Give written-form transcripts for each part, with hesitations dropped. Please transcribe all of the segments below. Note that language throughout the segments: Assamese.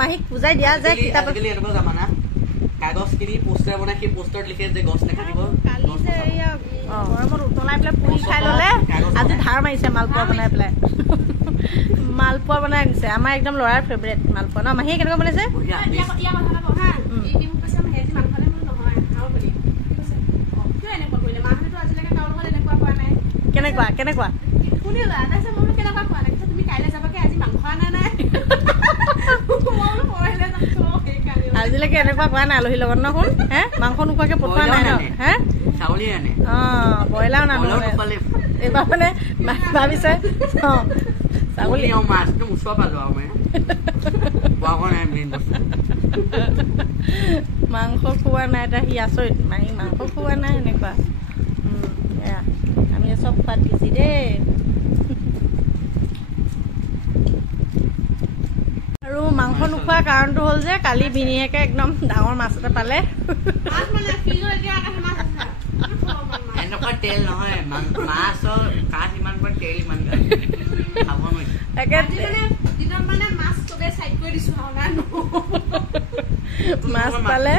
মাহীক বুজাই দিয়া যে কিতাপ আজিকালি এনেকুৱা জামানা কাগজ কিনি পোষ্টাৰ বনাই সেই পোষ্টাৰত লিখে যে গছ নাকাটিব গৰমত উতলাই পেলাই পুৰি খাই ললে আজি ধাৰ মাৰিছে মালপোৱা বনাই পেলাই মালপোৱা বনাই আনিছে আমাৰ একদম ল'ৰাৰ ফেভৰেট মালপোৱা ন মাহীয়ে কেনেকুৱা বনাইছে কেনেকুৱা কেনেকুৱা আজিলৈকে এনেকুৱা কোৱা নাই আলহীৰ লগত ন শুন হে মাংস নোখোৱাকে পঠোৱা নাই ন হে ব্ৰইলাৰ নানো এইবাৰ মানে ভাবিছে ছাগলী মাংস খোৱা নাই এটা সি আচৰিত মাহী মাংস খোৱা নাই এনেকুৱা আমি চব খোৱাত দিছি দেই আৰু মাংস নোখোৱা কাৰণটো হ'ল যে কালি ভিনিয়েকে একদম ডাঙৰ মাছ এটা পালে তেল নহয় মাছৰ কাঠ ইমান তেল ইমান মাছ পালে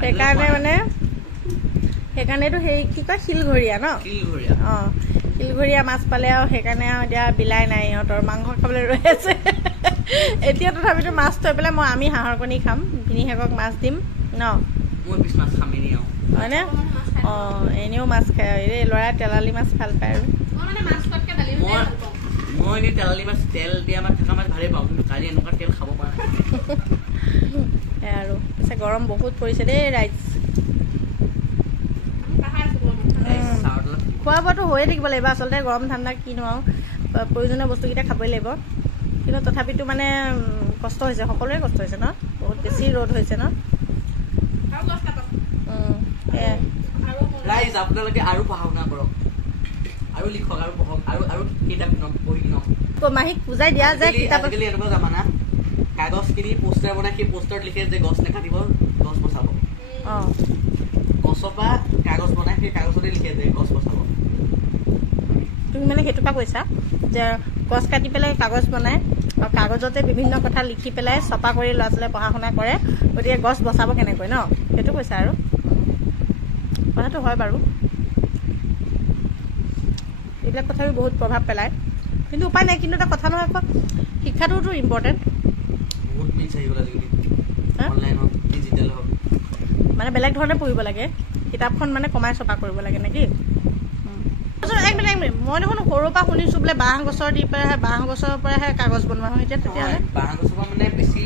সেইকাৰণে মানে সেইকাৰণেতো সেই কি কয় শিলঘৰীয়া ন শিলঘৰীয়া মাছ পালে আৰু সেইকাৰণে আৰু এতিয়া বিলাই নাই ইহঁতৰ মাংস খাবলৈ ৰৈ আছে এতিয়া তথাপিতো মাছ থৈ পেলাই আমি হাঁহৰ কণী খাম ভিনিহেকক মাছ দিম ন হয়নে এনেও মাছ খায় এই ল'ৰা তেলালী মাছ ভাল পায় আৰু মই এনেই তেলালী মাছ তেল দিয়া মাছ থকা মাছ ভালেই পাওঁ কিন্তু কালি এনেকুৱা তেল খাব পৰা নাই আৰু পিছে গৰম বহুত পৰিছে দেই ৰাইজ খোৱা বোৱাটো হৈয়ে থাকিব লাগিব আচলতে গৰম ঠাণ্ডা কিনো আৰু প্ৰয়োজনীয় বস্তুকেইটা খাবই লাগিব কিন্তু তথাপিতো মানে কষ্ট হৈছে সকলোৰে কষ্ট হৈছে ন বহুত বেছি ৰ'দ হৈছে ন আপোনালোকে আৰু পঢ়া শুনা কৰক আৰু লিখক আৰু পঢ়ক আৰু কিতাপ পঢ়ি কিনক মাহীক বুজাই দিয়া যে কিতাপ আজিকালি এনেকুৱা জামানা কাগজ কিনি পোষ্টাৰ বনাই সেই পোষ্টাৰত লিখে যে গছ নাকাটিব গছ বচাব গছৰ পৰা কাগজ বনাই সেই কাগজতে লিখে যে গছ বচাব তুমি মানে সেইটোৰ পৰা কৈছা যে গছ কাটি পেলাই কাগজ বনাই আৰু কাগজতে বিভিন্ন কথা লিখি পেলাই ছপা কৰি ল'ৰা ছোৱালীয়ে পঢ়া শুনা কৰে গতিকে গছ বচাব কেনেকৈ ন সেইটো কৈছা আৰু কথাটো হয় বাৰু এইবিলাক কথাও বহুত প্ৰভাৱ পেলায় কিন্তু উপায় নাই কিন্তু এটা কথা নহয় আকৌ শিক্ষাটোতো ইম্পৰ্টেণ্ট মানে বেলেগ ধৰণে পঢ়িব লাগে কিতাপখন মানে কমাই ছপা কৰিব লাগে নেকি এক মিনিট মই দেখোন সৰুৰ পৰা শুনিছো বোলে বাঁহ গছৰ দি পেলাই বাঁহ গছৰ পৰাহে কাগজ বনোৱা হয় এতিয়া তেতিয়াহ'লে বাঁহ গছৰ পৰা মানে বেছি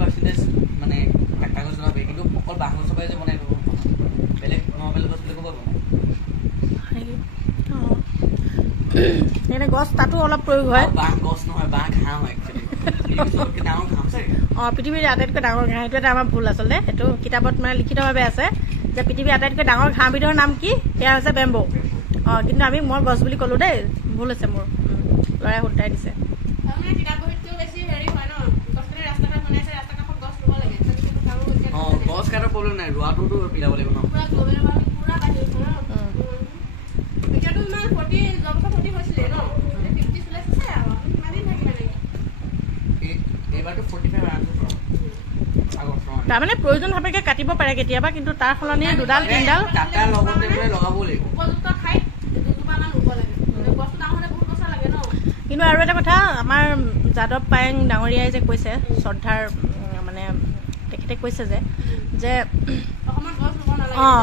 পাৰ্চেণ্টেজ মানে কাগজ বনাব পাৰি কিন্তু অকল বাঁহ গছৰ পৰাই যে বনাই বেলেগ নৰ্মেল গছ বুলি ক'ব এনে গছ তাতো অলপ প্ৰয়োগ হয় বাঁহ গছ নহয় বাঁহ ঘাঁহ হয় পৃথিৱীৰ আটাইতকৈ ডাঙৰ ঘাঁহ সেইটো এটা আমাৰ ভুল আচলতে সেইটো কিতাপত মানে লিখিতভাৱে আছে যে পৃথিৱীৰ আটাইতকৈ ডাঙৰ ঘাঁহবিধৰ নাম কি সেয়া হৈছে বেম্বো কিন্তু মই গছ বুলি ক'লো দেই ভুল হৈছে মোৰ ল'ৰাই শুদ্ধাই দিছে গছ কাটাৰ প্ৰব্লেম নাই ৰোৱাটোতো মিলাব লাগিব ন তাৰমানে প্ৰয়োজন সাপেক্ষে কাটিব পাৰে কেতিয়াবা কিন্তু তাৰ সলনি দুডাল তিনিডাল কিন্তু আৰু এটা কথা আমাৰ যাদৱ পায়েং ডাঙৰীয়াই যে কৈছে শ্ৰদ্ধাৰ মানে তেখেতে কৈছে যে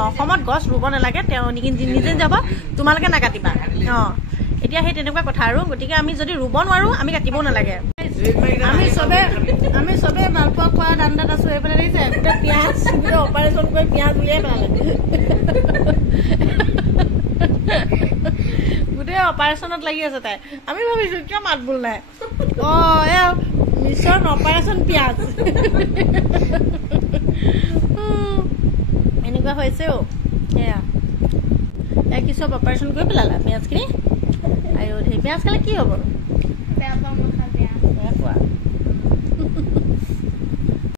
অসমত গছ ৰুব নালাগে তেওঁ নিজে যাব তোমালোকে নাকাটিবা এতিয়া সেই তেনেকুৱা কথা আৰু গতিকে আমি যদি ৰুব নোৱাৰো আমি কাটিবও নালাগে আমি চবে মালপোৱা খোৱা ধান্দাত আছো এইফালে দেখিছে গোটেই পিঁয়াজ গোটেই অপাৰেশ্যন কৰি পিঁয়াজ উলিয়াই পেলালে গোটেই অপাৰেশ্যনত লাগি আছে তাই আমি ভাবিছো কিয় মাত বোল নাই মিছন অপাৰেশ্যন পিঁয়াজ এনেকুৱা হৈছে সেয়া কি চব অপাৰেশ্যন কৰি পেলালা পিঁয়াজখিনি আৰু সেই পিঁয়াজ খালে কি হ'ব বেয়া পোৱা